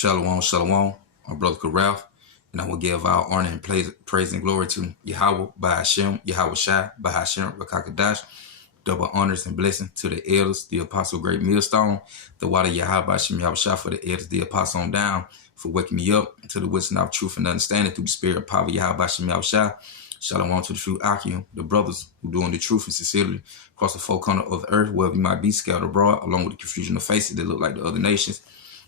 Shalom, shalom, my brother Karaf, and I will give our honor and praise and glory to Yahweh, Bahashem, Yahweh Shai, Bahashem, Rakakadash, double honors and blessings to the elders, the apostle great millstone, the water Yahweh, Bahashem, Yahweh Shai, for the elders, the apostle on down, for waking me up to the wisdom of truth and understanding through the spirit of power, Yahweh, Bahashem, Yahweh Shai. Shalom to the true Akim, the brothers who doing the truth and sincerely across the four corners of the earth, wherever you might be scattered abroad, along with the confusion of faces that look like the other nations.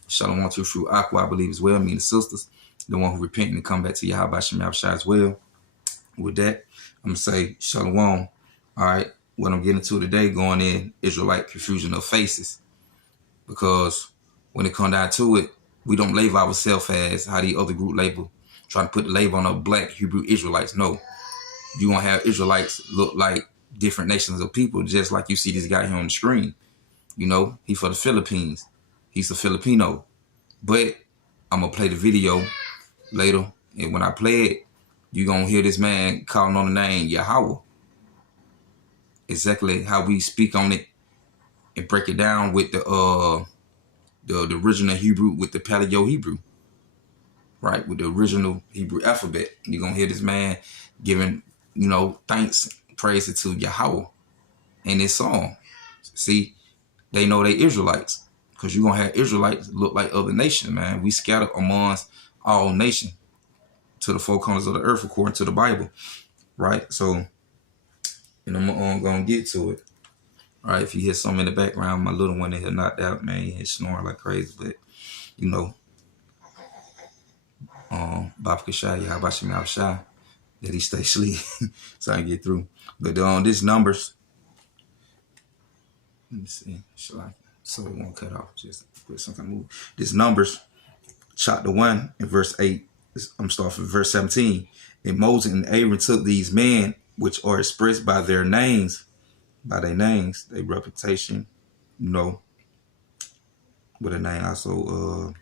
Shalom to true Aqua, I believe as well, me and the sisters, the one who repent and come back to Yahweh Shem Yahushua as well. With that, I'm going to say Shalom. All right, what I'm getting to today, going in Israelite confusion of faces. Because when it comes down to it, we don't label ourselves as how the other group label, trying to put the label on a black Hebrew Israelites. No, you going to have Israelites look like different nations of people, just like you see this guy here on the screen. You know, he for the Philippines. He's a Filipino, but I'm going to play the video later. And when I play it, you're going to hear this man calling on the name Yahweh. Exactly how we speak on it and break it down with the original Hebrew, with the Paleo Hebrew, right? With the original Hebrew alphabet. You're going to hear this man giving, thanks, praise to Yahweh in this song. See, they know they Israelites. Because you're going to have Israelites look like other nations, man. We scattered amongst all nations to the four corners of the earth, according to the Bible, right? So, I'm going to get to it. All right, if you hear something in the background, my little one in here knocked out, man, he's snoring like crazy. But, Baba Kashai, Yahabashim Yahushai, that he stay asleep so I can get through. But on this numbers, let me see, so it won't cut off, just put something move. This Numbers, chapter 1 and verse 8. I'm starting from verse 17. And Moses and Aaron took these men, which are expressed by their names, their reputation, with a name also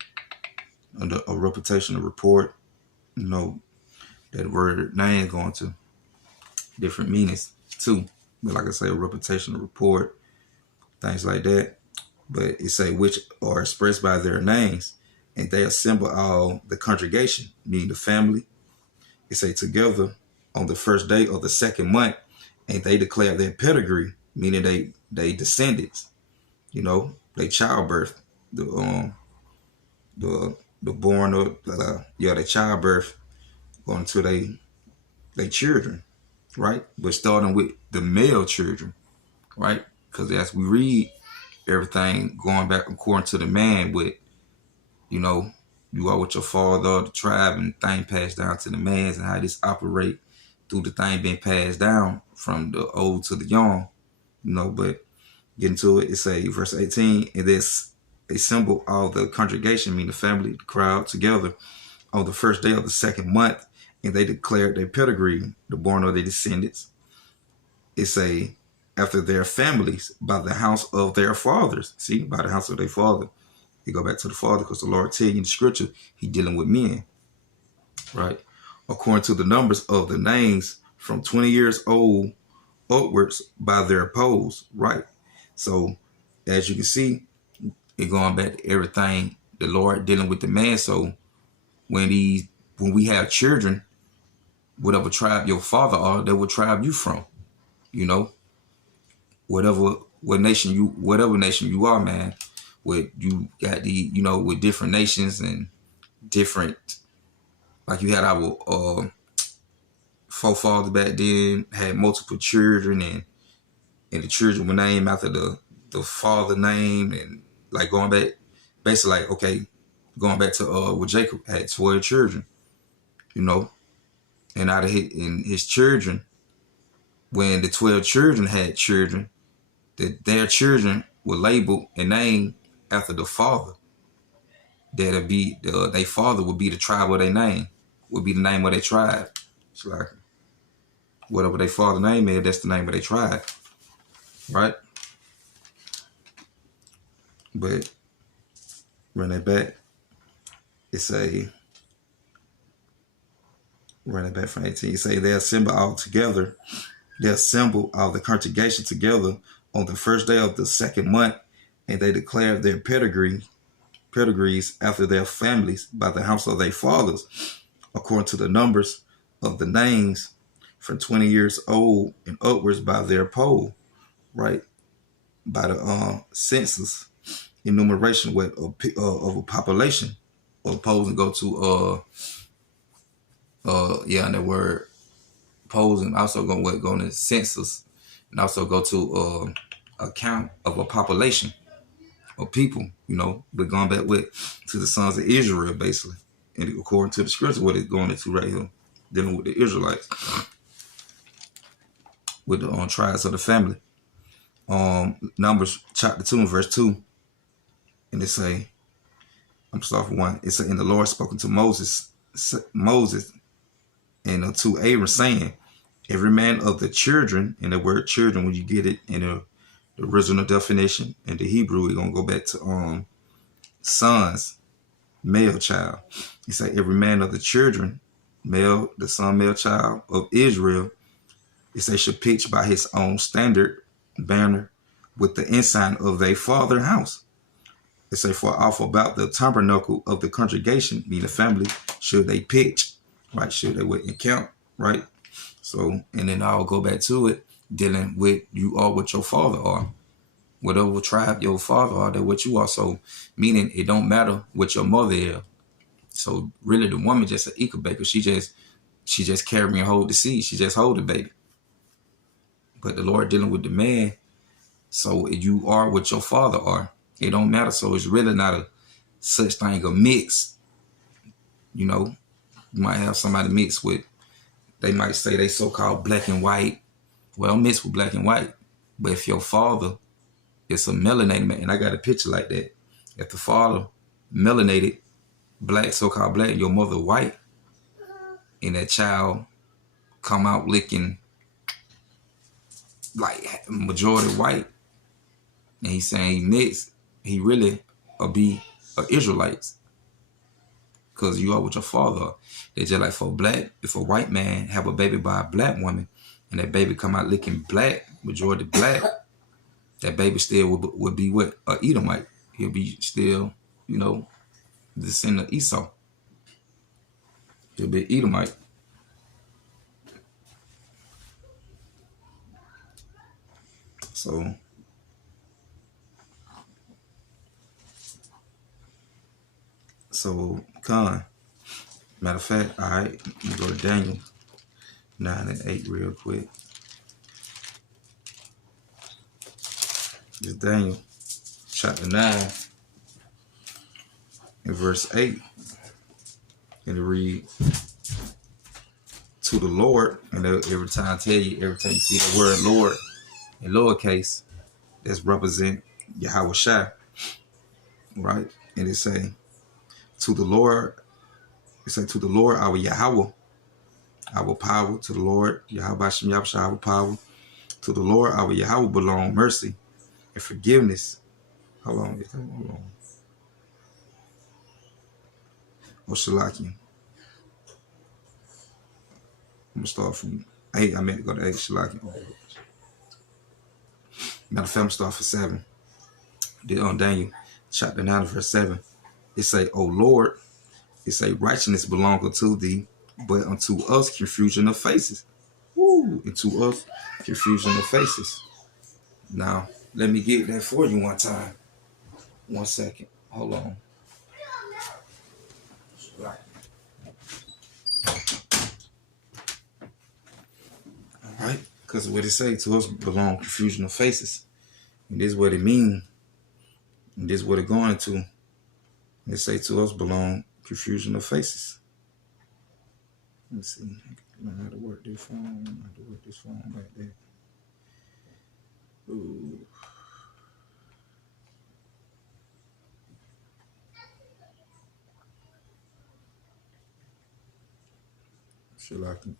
under a reputation, a report, that word name going to different meanings too. But like I say, a reputation, a report, things like that. But it say which are expressed by their names, and they assemble all the congregation, meaning the family. It say together on the first day of the second month, and they declare their pedigree, meaning they descendants, they childbirth, the born of the childbirth going to they children, right? But starting with the male children, right? Because as we read everything going back according to the man with, you are with your father, the tribe, and the thing passed down to the mans, and how this operate through the thing being passed down from the old to the young, but getting to it, it say verse 18, and this assemble all the congregation, meaning the family, the crowd together on the first day of the second month, and they declared their pedigree, the born of their descendants. It say after their families, by the house of their fathers. See, by the house of their father. You go back to the father because the Lord tell you in the scripture, he dealing with men, right? According to the numbers of the names from 20 years old upwards by their poles, right? So as you can see, it going back to everything, the Lord dealing with the man. So when we have children, whatever tribe your father are, that what tribe you from, whatever nation you are, man, with you got the, with different nations and different, like you had our forefathers back then, had multiple children, and the children were named after the father name, and like going back, basically like, okay, going back to where Jacob had 12 children, and out of his children, when the 12 children had children, that their children were labeled and named after the father. That'll be their father would be the tribe of their name, would be the name of their tribe. It's like whatever their father name is, that's the name of their tribe, right? But run it back. It say, run it back from 18. It say they assemble all together. They assemble all the congregation together on the first day of the second month, and they declare their pedigree, pedigrees after their families by the house of their fathers, according to the numbers of the names, from 20 years old and upwards by their poll, right? By the census enumeration of a population, opposed and go to and the word polls, and also go to census, and also go to account of a population of people. We're going back to the sons of Israel, basically, and according to the scripture, what it's going into right here, dealing with the Israelites, with the tribes of the family. Numbers chapter 2 and verse 2, and it say, I'm starting from 1. It say, and the Lord spoken to Moses, and to Aaron, saying, every man of the children, and the word children, when you get it in the original definition in the Hebrew, we're gonna go back to sons, male child. He say, every man of the children, male, the son, male child of Israel, it say, should pitch by his own standard banner with the ensign of their father house. It say, for off about the tabernacle of the congregation, meaning the family, should they pitch, right? Should they encamp, right? So, and then I'll go back to it, dealing with you are what your father are. Whatever tribe your father are, they're what you are. So, meaning it don't matter what your mother is. So, really, the woman just an incubator. She just carry and hold the seed. She just hold the baby. But the Lord dealing with the man, so you are what your father are. It don't matter. So it's really not a such thing a mix. You might have somebody mix with, they might say they so-called black and white. Well, don't mix with black and white. But if your father is a melanated man, and I got a picture like that. If the father melanated, black, so-called black, and your mother white, and that child come out looking like majority white, and he's saying he mixed, he really be Israelites. Because you are what your father are. They just like for black, if a white man have a baby by a black woman, and that baby come out looking black, majority black, that baby still would be what? A Edomite. He'll be still, the descendant of Esau. He'll be Edomite. So Con. Matter of fact, all right, let me go to Daniel 9 and 8 real quick. It's Daniel chapter 9 and verse 8. And it read, to the Lord, and every time you see the word Lord in lowercase, that's represent Yahweh Shai, right? And it say, to the Lord, our Yahweh, our power, to the Lord, Yahweh Shem Yahweh our power, to the Lord, our Yahweh belong mercy and forgiveness. Hold on. Oh, Shalaki. I'm going to start from 8. I meant to go to 8, Shalaki. Matter of fact, I'm going to start from 7. On Daniel, chapter 9, verse 7. It say, O Lord, it say, righteousness belong unto thee, but unto us confusion of faces. Woo! And to us confusion of faces. Now, let me get that for you one time. 1 second. Hold on. All right? Because what it say, to us belong confusion of faces. And this is what it mean. And this is what it going to. It say, to us belong confusion of faces. Let's see. I know how to work this phone. Right there. Ooh. Should I can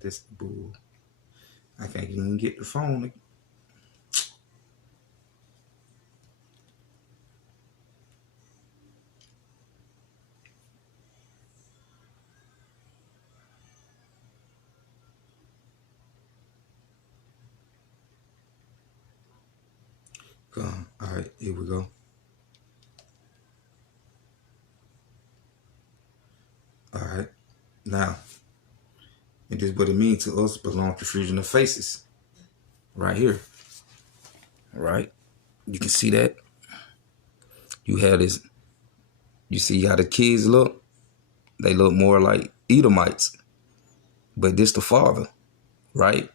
this bull. I can't even get the phone. All right, here we go. All right. Now, and this is what it means to us belong confusion of faces. Right here. All right. You can see that. You have this, you see how the kids look? They look more like Edomites. But this the father, right?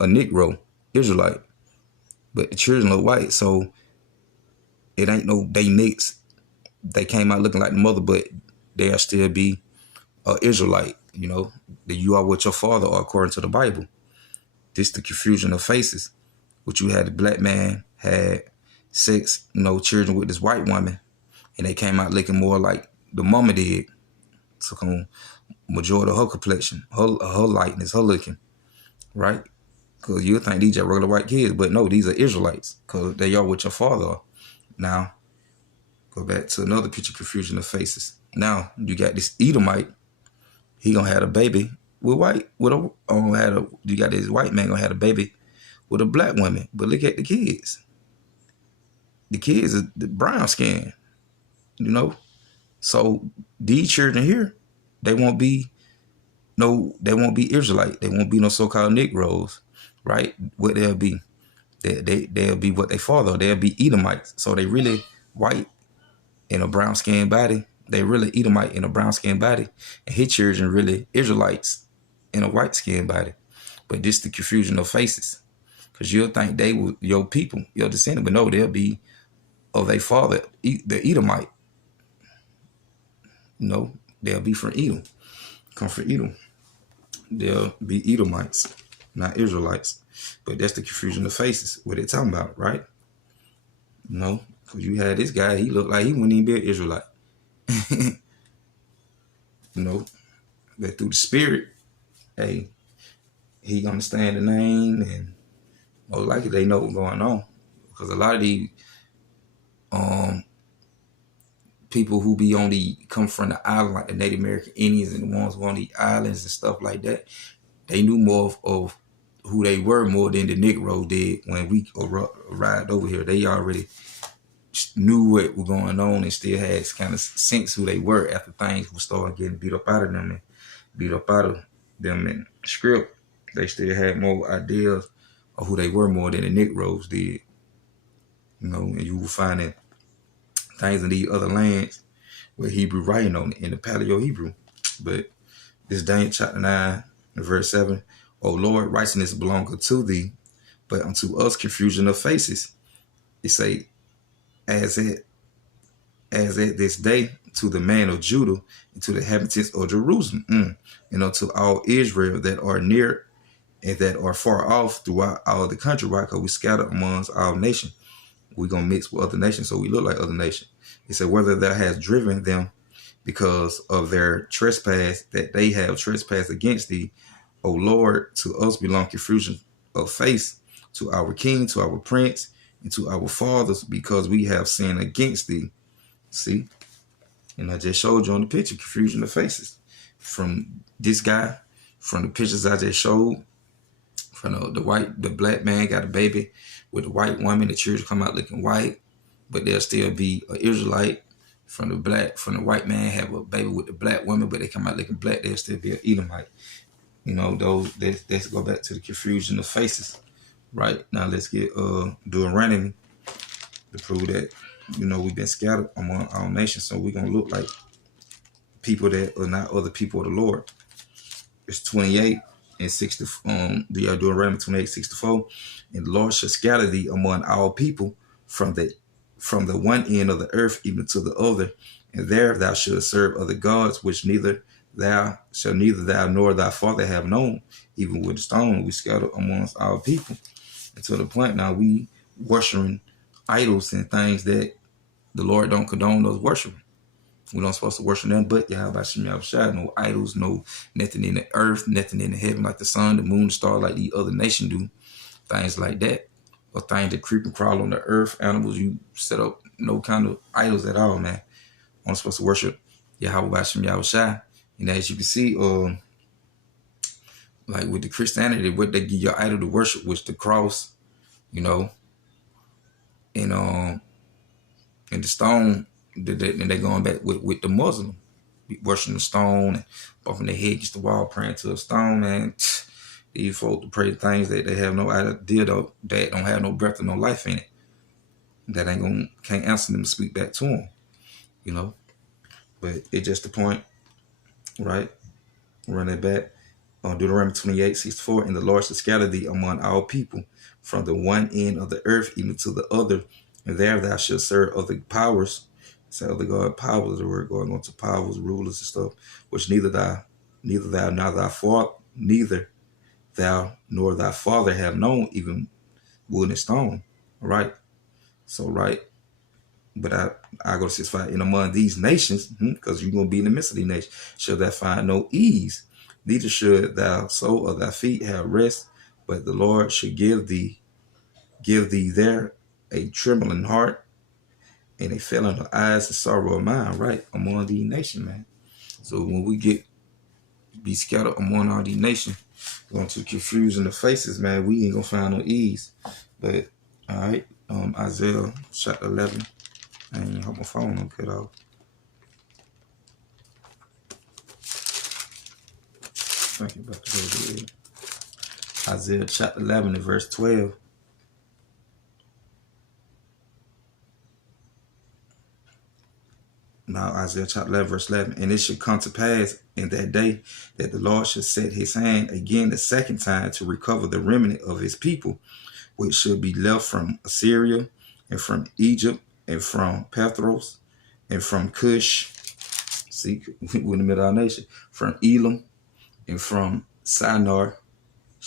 A Negro, Israelite. But the children look white, so it ain't no they mix. They came out looking like the mother, but they'll still be a Israelite, you know. That you are what your father are according to the Bible. This the confusion of faces. What you had, the black man had sex, children with this white woman, and they came out looking more like the mama did. Took on majority of her complexion, her lightness, her looking, right? Because you'll think these are regular white kids, but no, these are Israelites, because they are what your father are. Now, go back to another picture, confusion of faces. Now, you got this Edomite, he gonna have a baby with you got this white man gonna have a baby with a black woman, but look at the kids. The kids are the brown skin, So these children here, they won't be Israelite. They won't be no so-called Negroes, right? What they'll be, they'll be what they father. They'll be Edomites. So they really white in a brown skinned body. They really Edomite in a brown skinned body, and his children really Israelites in a white skinned body. But this the confusion of faces, because you'll think they were your people, your descendant, but no, they'll be of their father, the Edomite. They'll be from Edom, come from Edom. They'll be Edomites, not Israelites. But that's the confusion of faces, what they're talking about, right? Because you had this guy, he looked like he wouldn't even be an Israelite. That through the spirit, hey, he understand the name, and most likely they know what's going on. Because a lot of these people who come from the island, like the Native American Indians and the ones who on the islands and stuff like that, they knew more of who they were more than the Negroes did when we arrived over here. They already knew what was going on and still had kind of sense who they were after things were starting getting beat up out of them in script. They still had more ideas of who they were more than the Negroes did. And you will find that things in these other lands with Hebrew writing on it in the Paleo-Hebrew. But this Daniel chapter 9 verse 7, O Lord, righteousness belongeth to thee, but unto us confusion of faces. It say, as at this day to the man of Judah and to the inhabitants of Jerusalem, and unto all Israel that are near and that are far off throughout all the country, right? Because we scattered amongst all nations. We're going to mix with other nations, so we look like other nations. It said, whether thou hast driven them because of their trespass, that they have trespassed against thee, O Lord, to us belong confusion of face, to our king, to our prince, and to our fathers, because we have sinned against thee. See? And I just showed you on the picture, confusion of faces. From this guy, from the pictures I just showed, from the black man got a baby with a white woman, the children come out looking white, but they'll still be an Israelite. From the white man have a baby with the black woman, but they come out looking black, they'll still be an Edomite. Let's go back to the confusion of faces. Right, now let's get Deuteronomy to prove that, we've been scattered among our nations, so we're going to look like people that are not other people of the Lord. It's 28 and 60, Deuteronomy 28, 64. And the Lord shall scatter thee among all people from the one end of the earth even to the other, and there thou shalt serve other gods, which neither thou nor thy father have known. Even with the stone we scattered amongst our people. And to the point now we worshiping idols and things that the Lord don't condone us worshiping. We don't supposed to worship them but Yahweh Shem Yahushua. No idols, no nothing in the earth, nothing in the heaven like the sun, the moon, the star, like the other nation do. Things like that. Or things that creep and crawl on the earth, animals, you set up no kind of idols at all, man. I'm supposed to worship Yahweh Shem Yahushua. And as you can see, like with the Christianity, what they give your idol to worship was the cross, and and the stone, and they going back with the Muslim, worshiping the stone and bumping their head against the wall, praying to a stone, and these folks to pray things that they have no idea though, that don't have no breath or no life in it. That can't answer them to speak back to them, you know. But it's just the point, right? Run it back. On Deuteronomy 28:64, and the Lord shall scatter thee among all people, from the one end of the earth even to the other, and there thou shalt serve other powers. So the God powers, the word going on to powers, rulers and stuff, which neither thou nor thy father have known, even wood and stone. Right? So right. But I go to 6:5, and among these nations, because you're gonna be in the midst of these nations, shall thou find no ease, neither should thou sole of thy feet have rest, but the Lord should give thee there a trembling heart and a failing of eyes and sorrow of mind, right? Among these nations, man. So when we be scattered among all these nations, going to confuse in the faces, man, we ain't gonna find no ease. But all right, Isaiah chapter 11. I ain't hope my phone don't cut off. Thinking about the video. Isaiah chapter 11 and verse 12. Now Isaiah chapter 11 verse 11. And it shall come to pass in that day that the Lord shall set his hand again the second time to recover the remnant of his people, which should be left from Assyria and from Egypt and from Pathros and from Cush. See, we're in the middle of our nation. From Elam and from Shinar,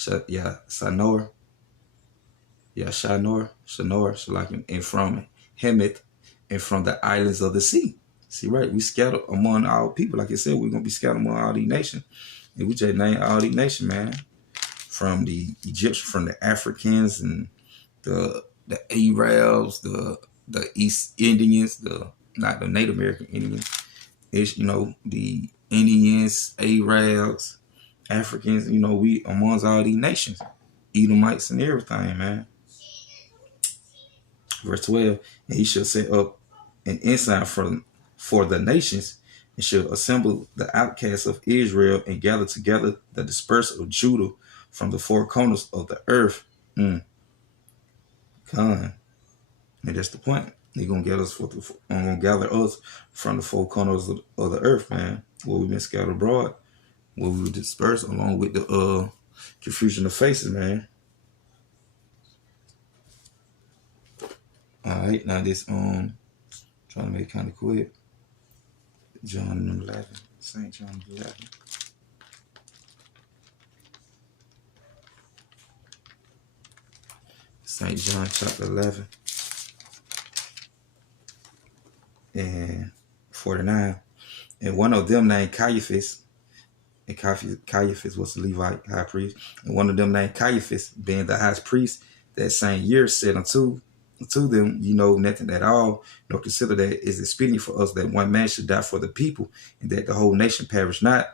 and from Hemeth, and from the islands of the sea. See, right? We scattered among all people. Like I said, we're going to be scattered among all these nations. And we just named all these nations, man. From the Egyptians, from the Africans, and the Arabs, the East Indians, not the Native American Indians. It's, the Indians, Arabs, Africans, we amongst all these nations. Edomites and everything, man. Verse 12, and he shall set up an ensign for the nations, and shall assemble the outcasts of Israel, and gather together the dispersed of Judah from the four corners of the earth. And that's the point. He's gonna gather us from the four corners of the earth, man. Where we've been scattered abroad, where we were dispersed, along with the confusion of faces, man. All right, now this trying to make it kind of quick. John 11, St. John 11. St. John chapter 11 and 49. And one of them named Caiaphas, and Caiaphas was the Levite high priest, and one of them named Caiaphas, being the high priest that same year, said unto them, you know nothing at all, nor consider that is expedient for us that one man should die for the people, and that the whole nation perish not.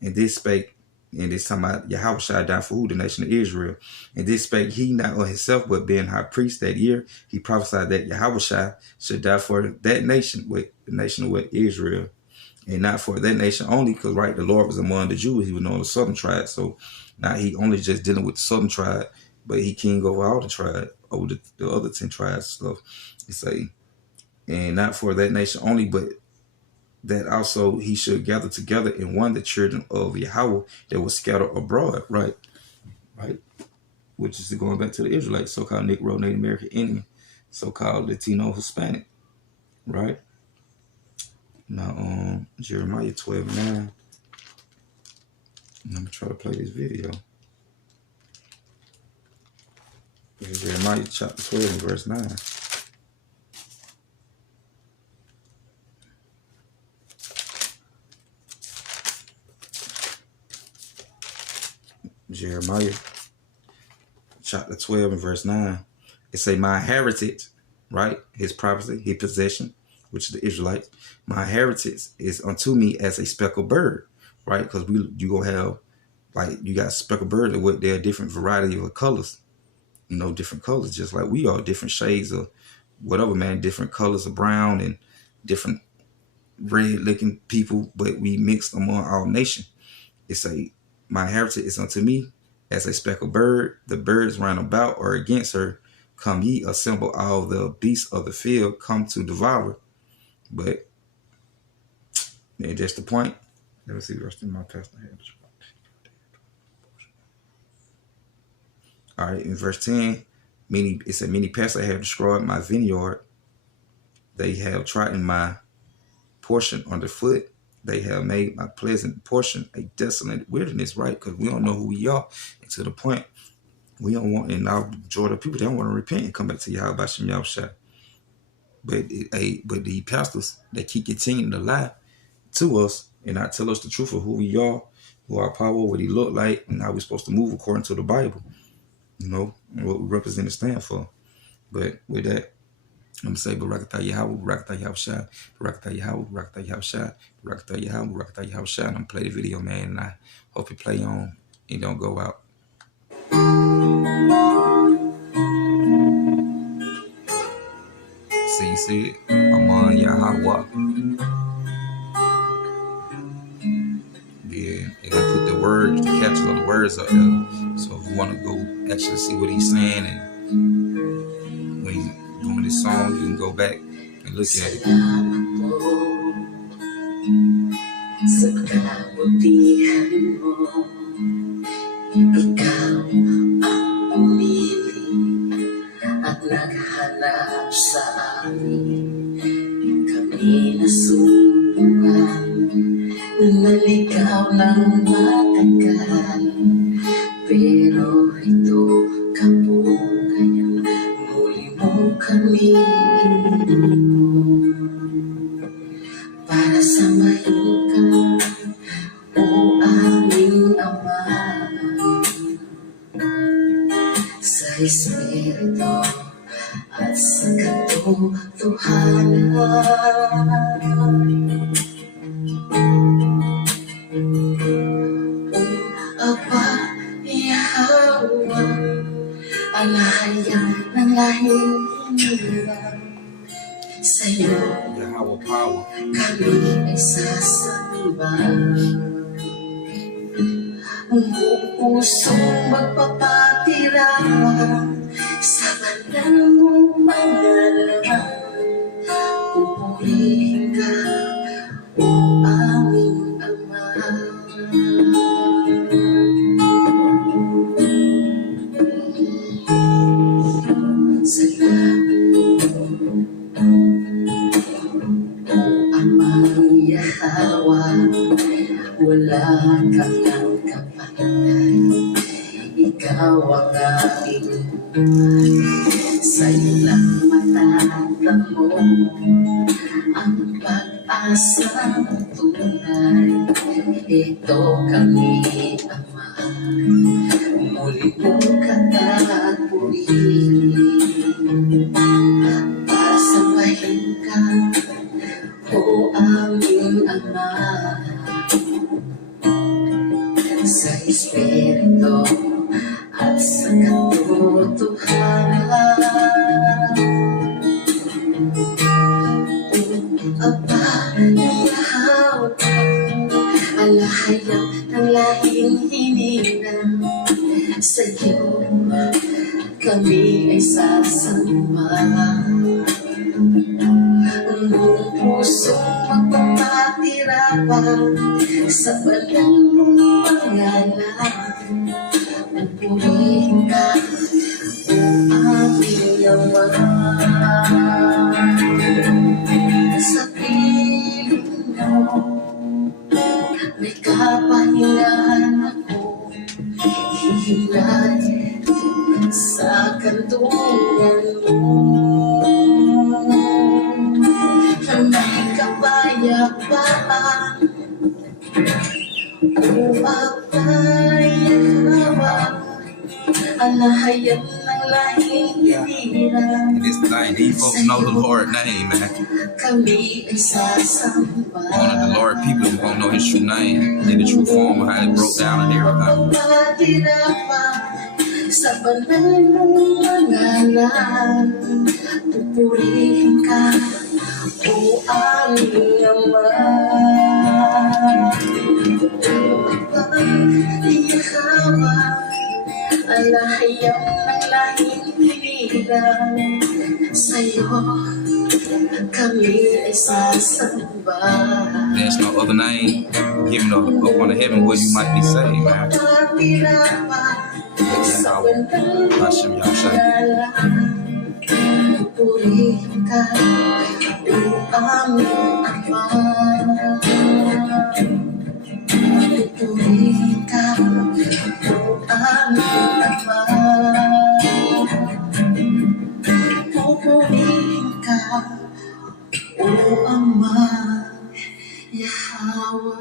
And this spake, and this time about Yahushua died for who? The nation of Israel. And this spake he not of himself, but being high priest that year, he prophesied that Yahushua should die for that nation, with the nation of Israel. And not for that nation only, because right, the Lord was among the Jews. He was on the southern tribe. So now he only just dealing with the southern tribe, but he king over all the tribe, over the other 10 tribes and stuff. He say, and not for that nation only, but that also he should gather together in one the children of Yahweh that was scattered abroad, right? Which is going back to the Israelites, so-called Negro, Native American Indian, so-called Latino, Hispanic, right? Now, Jeremiah 12:9. I'm gonna try to play this video. Jeremiah chapter 12 and verse 9. Jeremiah chapter 12 and verse 9. It say, my heritage, right? His property, his possession, which is the Israelites. My heritage is unto me as a speckled bird, right? Because you gonna have, like, you got speckled birds with their different variety of colors, different colors, just like we are, different shades of whatever, man, different colors of brown and different red looking people, but we mixed among all nations. It's my heritage is unto me as a speckled bird. The birds round about or against her. Come ye, assemble all the beasts of the field, come to devour. But then just the point. Let me see the rest of my pastor had. All right, in verse 10, it said, many pests have destroyed my vineyard. They have trodden my portion underfoot. They have made my pleasant portion a desolate wilderness, right? Because we don't know who we are. And to the point, we don't want, and our majority of people, they don't want to repent and come back to Yahweh Shem Yahushua. But the pastors, they keep continuing to lie to us and not tell us the truth of who we are, who our power, what he look like, and how we're supposed to move according to the Bible. You know, and what we represent and stand for. But with that, I'm going to say, Barakatah Yahweh, Barakatah Yahushua, Barakatah Yahweh, Barakatah Yahushua, Barakatah Yahweh, Barakatah Yahushua. And I'm going to play the video, man, and I hope it play on and don't go out. See, you see it? Aman Yahweh. Yeah, they're going to put the words, the captions of the words up there. So if you want to go actually see what he's saying and when he's doing this song, you can go back and look at it. Sa kabutihan mo, ikaw ang pumili at naghanap sa amin. Kami nasumpungan, naligaw ng matagal, pero ito ka po ngayon, muli mo kami para samahin ka, o aming Ama, sa Espiritu at sa katotohanan. Aba, Yahweh, alahayang ng lahing hinirang sa'yo, Yahweh power, kami ay sasamba. Ang buong pusong magpapatirapan sa banal mong pangalan. Pupurihin ka, o aming Ama. Salamat, o amang Yahweh, wala kang nang kapantay. Ikaw ang aming buhay, sa'yo lang matatamo ang pag-asang tunay. Ito kami, Ama, muli mong katagpuin para sambahin ka, o aming Ama, sa Espiritu at sa katotohanan. Aba, Yahweh, alahayang ng lahing hininang sa'yo, kami ay sasamba. Ang buong pusong magpapatirapan sa banal mong pangalan. Pupurihin ka, o aming Ama. Sa piling mo, may kapahingahan ako, hihinay sa kantungan mo. May kapayapaan, o Yahweh, alahayang ng lahing hinirang. And this thing, these folks know the Lord's name, man. Kami ay sasamba. One of the Lord people who won't know his true name and the true form of how it broke down and everything. Sa banal mong pangalan, pupurihin ka, o aming Ama. Yahawa, alahayang ng lahing pilihan, sa'yo kami ay sasamba. There's no other name given up on the heaven where you might be saved, man. Hashem Yahshua. Pupurihin ka, o aming Ama. Pupurihin ka, o aming Ama. Pupurihin ka, o Ama, Yahweh.